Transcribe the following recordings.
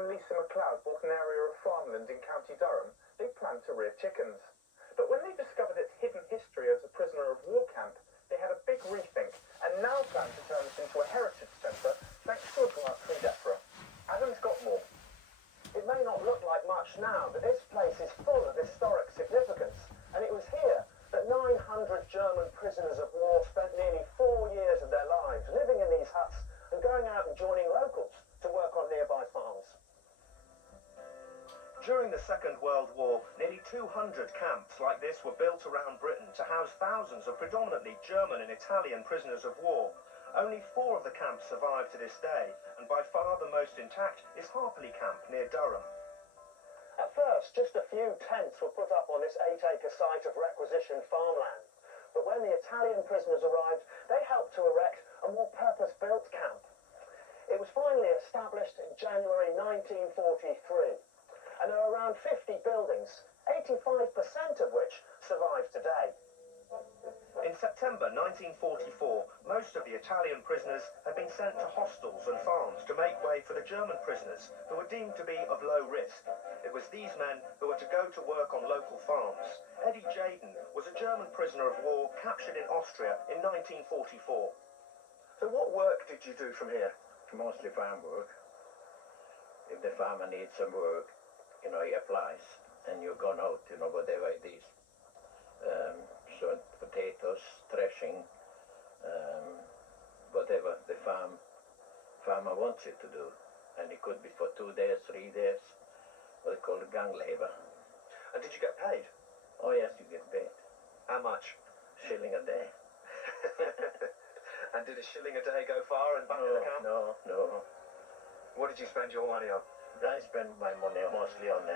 and Lisa MacLeod bought an area of farmland in County Durham. They planned to rear chickens. But when they discovered its hidden history as a prisoner of war camp, they had a big rethink and now plan to turn this into a heritage centre thanks to a grant from DEFRA. Adam's got more. It may not look like much now, but this place is full of historic significance. And it was here that 900 German prisoners of war spent nearly 4 years of their lives living in these huts and going out and joining locals to work on nearby farms. During the Second World War, nearly 200 camps like this were built around Britain to house thousands of predominantly German and Italian prisoners of war. Only 4 of the camps survive to this day, and by far the most intact is Haperley Camp near Durham. At first, just a few tents were put up on this 8-acre site of requisitioned farmland. But when the Italian prisoners arrived, they helped to erect a more purpose-built camp. It was finally established in January 1943, and there are around 50 buildings, 85% of which survive today. In September 1944, most of the Italian prisoners had been sent to hostels and farms to make way for the German prisoners who were deemed to be of low risk. It was these men who were to go to work on local farms. Eddie Jarden was a German prisoner of war captured in Austria in 1944. So what work did you do from here? Mostly farm work. If the farmer needs some work, he applies, and you're gone out, whatever it is. So potatoes, threshing, whatever the farmer wants it to do. And it could be for 2 days, 3 days, what they call gang labor. And did you get paid? Oh yes, you get paid. How much? Shilling a day. And did a shilling a day go far and back to the camp? No. What did you spend your money on? I spend my money mostly on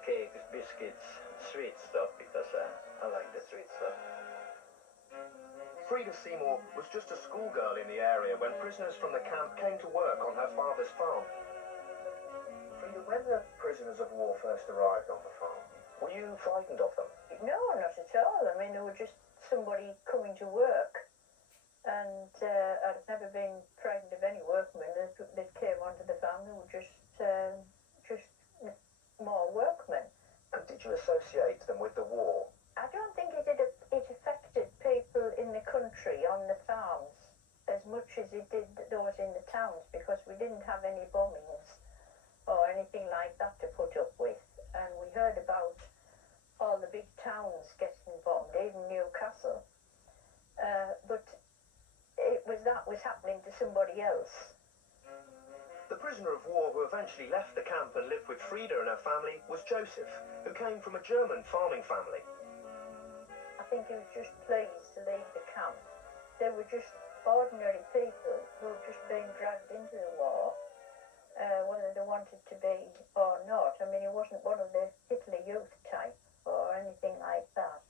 cakes, biscuits, sweet stuff, because I like the sweet stuff. Frida Seymour was just a schoolgirl in the area when prisoners from the camp came to work on her father's farm. Frida, when the prisoners of war first arrived on the farm, were you frightened of them? No, not at all. I mean, they were just somebody coming to work. And I'd never been frightened of any workmen that came onto the farm. They were just more workmen. And did you associate them with the war? I don't think it affected people in the country on the farms as much as it did those in the towns, because we didn't have any bombings or anything like that to put up with. And we heard about all the big towns getting bombed, even Newcastle. But that was happening to somebody else. The prisoner of war who eventually left the camp and lived with Frida and her family was Joseph, who came from a German farming family. I think he was just pleased to leave the camp. They were just ordinary people who were just being dragged into the war, whether they wanted to be or not. I mean, he wasn't one of the Hitler Youth type or anything like that.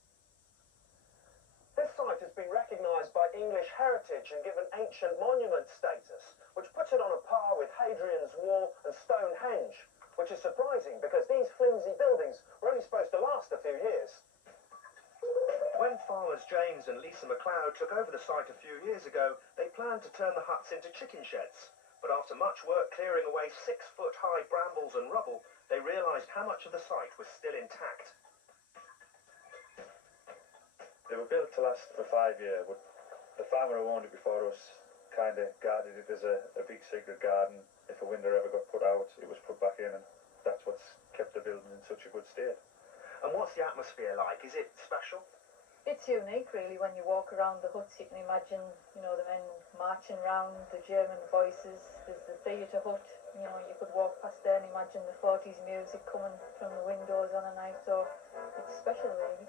This site has been recognised by English Heritage and given ancient monument status, which puts it on a par with Hadrian's Wall and Stonehenge, which is surprising because these flimsy buildings were only supposed to last a few years. When farmers James and Lisa MacLeod took over the site a few years ago, they planned to turn the huts into chicken sheds. But after much work clearing away 6-foot-high brambles and rubble, they realised how much of the site was still intact. They were built to last for 5 years, but the farmer who owned it before us kind of guarded it as a big secret garden. If a window ever got put out, it was put back in, and that's what's kept the building in such a good state. And what's the atmosphere like? Is it special? It's unique, really, when you walk around the huts. You can imagine, the men marching around, the German voices. There's the theatre hut. You could walk past there and imagine the 40s music coming from the windows on a night. So it's special, really.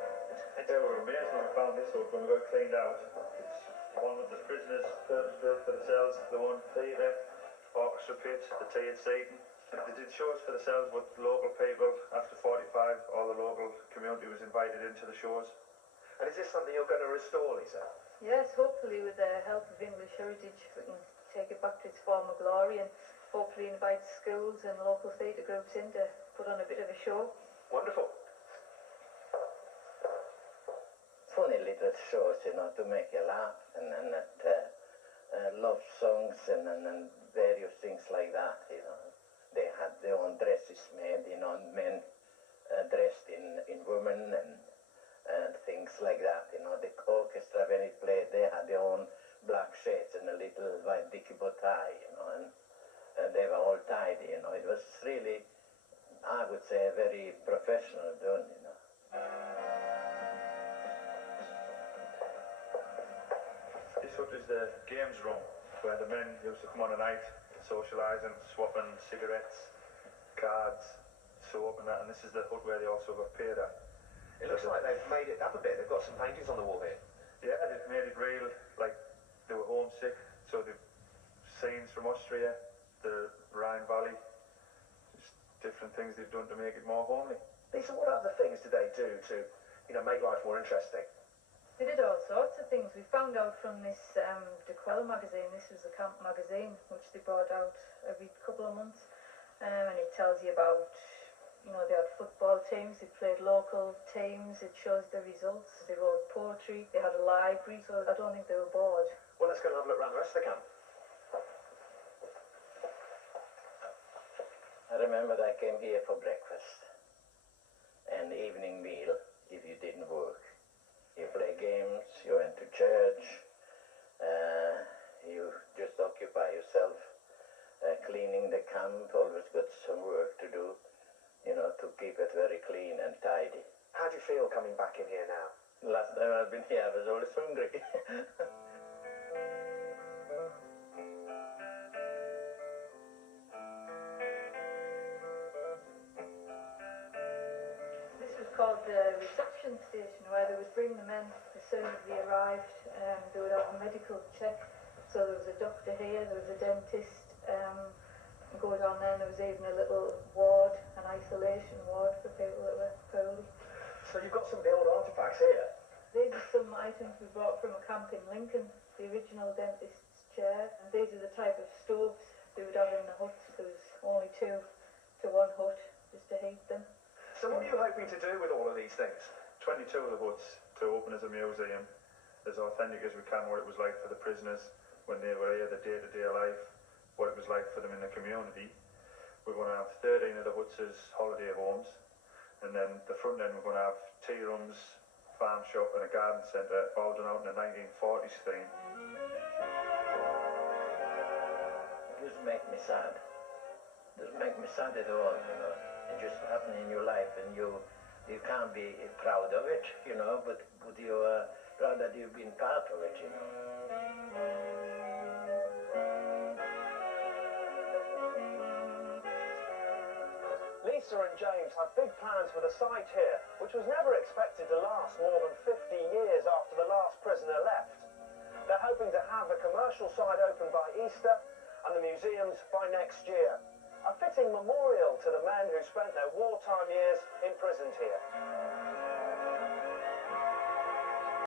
They were amazed when we found this hut, when we got cleaned out. It's one with the prisoners' purpose-built for themselves, the one theatre, orchestra pit, the tea and seating. They did shows for themselves with local people. After 45, all the local community was invited into the shows. And is this something you're going to restore, Lisa? Yes, hopefully with the help of English Heritage we can take it back to its former glory, and hopefully invite schools and local theatre groups in to put on a bit of a show. Wonderful. Funny little shows, to make you laugh, and love songs and various things like that, They had their own dresses made, you know, men dressed in women and things like that. You know, the orchestra, when it played, they had their own black shirts and a little white dicky bow tie, you know, and they were all tidy, you know. It was really, I would say, very professional done, you know. This hut is the games room, where the men used to come on a night, socialising, swapping cigarettes, cards, soap and that, and this is the hut where they also got paid at. It looks like they've made it up a bit. They've got some paintings on the wall here. Yeah, they've made it real, like they were homesick, so they've scenes from Austria, the Rhine Valley, just different things they've done to make it more homely. Lisa, what other things did they do to, you know, make life more interesting? They did all sorts of things. We found out from this De Quell magazine, this was the camp magazine, which they brought out every couple of months, and it tells you about, you know, they had football teams, they played local teams, it shows the results, they wrote poetry, they had a library, so I don't think they were bored. Well, let's go and have a look around the rest of the camp. I remember I came here for breakfast and evening meal if you didn't work. You play games, you went to church, you just occupy yourself cleaning the camp, always got some work to do, you know, to keep it very clean and tidy. How do you feel coming back in here now? Last time I've been here, I was always hungry. This was called the reception station, where they would bring the men as soon as they arrived. They would have a medical check, so there was a doctor here, there was a dentist, go down there, and there was even a little ward, an isolation ward for people that were poorly. So you've got some of the old artefacts here. These are some items we brought from a camp in Lincoln, the original dentist's chair, and these are the type of stoves they would have in the huts. There was only 2 to 1 hut just to heat them. So what are you hoping to do with all of these things? 22 of the huts to open as a museum, as authentic as we can, what it was like for the prisoners when they were here, the day-to-day life, what it was like for them in the community. We're going to have 13 of the huts as holiday homes, and then the front end we're going to have tea rooms, farm shop and a garden centre, all done out in the 1940s theme. It just make me sad. It doesn't make me sad at all, you know. It just happened in your life and you can't be proud of it, you know, but you are proud that you've been part of it, you know. Lisa and James have big plans for the site here, which was never expected to last more than 50 years after the last prisoner left. They're hoping to have the commercial side open by Easter and the museums by next year. A fitting memorial to the men who spent their wartime years imprisoned here.